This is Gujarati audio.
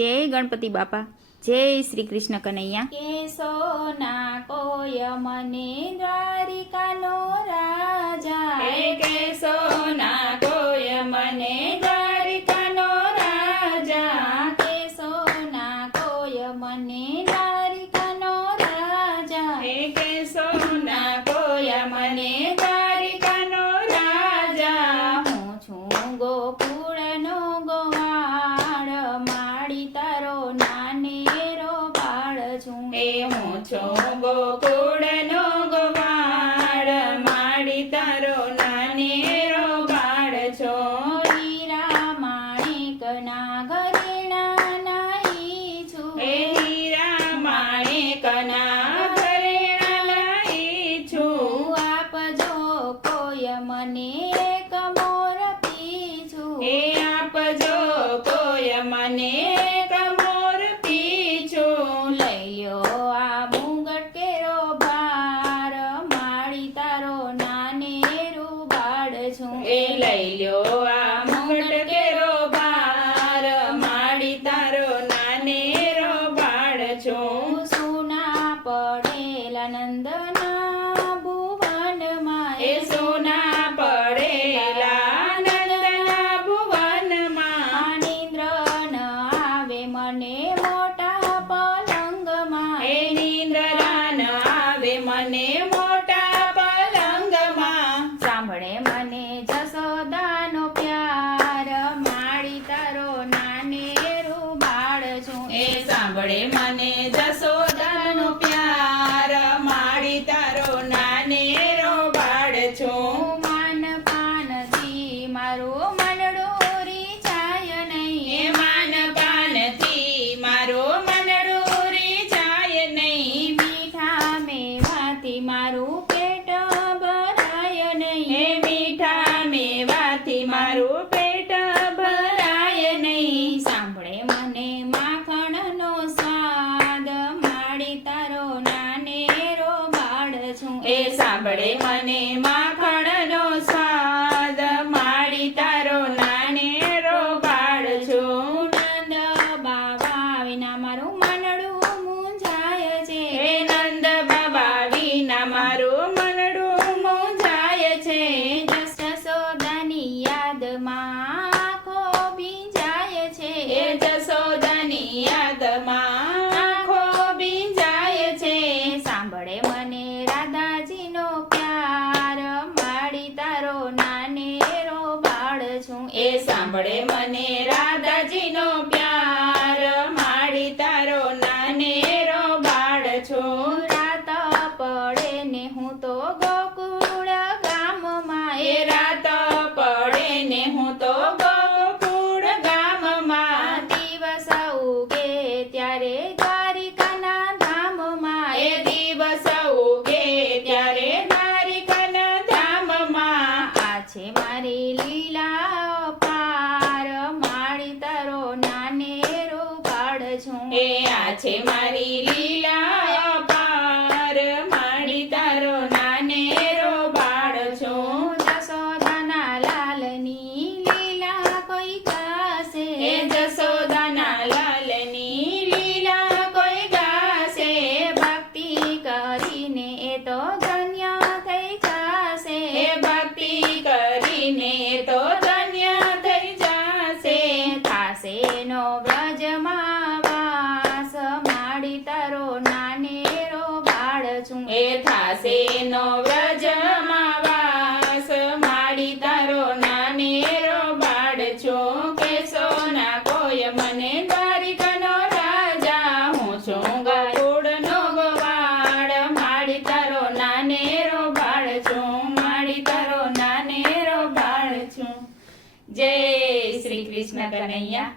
જય ગણપતિ બાપા. જય શ્રી કૃષ્ણ કનૈયા. કેસો ના કોય મને દ્વારિકાનો રાજા. હે કેસો ના કોય મને દ્વારિકાનો રાજા કેસો ના કોય મને દ્વારિકાનો રાજા હે કેસો ના કોય મને દ્વારિકાનો રાજા હું છું ગોકુળનો ગોવાળ માડી તારો નાનેરો બાળ છું હે છું ગોવાળ માડી તારો નાનેરો બાળ છો. હીરા માણેકના ઘરેણા નાહી છું. હે હીરા ઘરેણા લાઈ છું. આપજો કોઈ મને એક મોર પીછું હે આપજો મને નંદના ભુવનમાં એ સોના પડેલા નંદના ભુવનમાં. નિંદ્ર ન આવે મને મોટા પલંગમાં. એ નિંદ્રા ન આવે મને મોટા પલંગમાં. સાંભળે મને જસોદાનો પ્યાર. માળી તારો નાનેરું બાળ છું એ સાંભળે મને જસોદાનો પેટ ભરાય નહીં. સાંભળે મને માખણનો સ્વાદ. માડી તારો નાનેરો બાળ છું. એ સાંભળે મને માખણનો નાનેરો બાળ છું એ સાંભળે મને રાધાજીનો પ્યાર. એ આ છે મારી લીલા પાર માડી તારો નાનેરો બાળ છું. જસોદાના લાલની લીલા કોઈ ગાશે. હે જસોદાના લાલની લીલા કોઈ ગાશે. ભક્તિ કરીને એ તો ધન્ય થઈ જશે. ભક્તિ કરીને તો ધન્ય થઈ જાશે થાશે નો વ્રજમાં વાસ માડી તારો નાનેરો બાળ છું એ થાશે નો વ્રજમાં વાસ. માડી તારો નાનેરો બાળ છું. કે સોના કોય મને દ્વારિકાનો રાજા. હું છું ગરુડનો ગવાડ માડી તારો નાનેરો બાળ છું. માડી તારો નાનેરો બાળ છું. જય શ્રી કૃષ્ણ કનૈયા.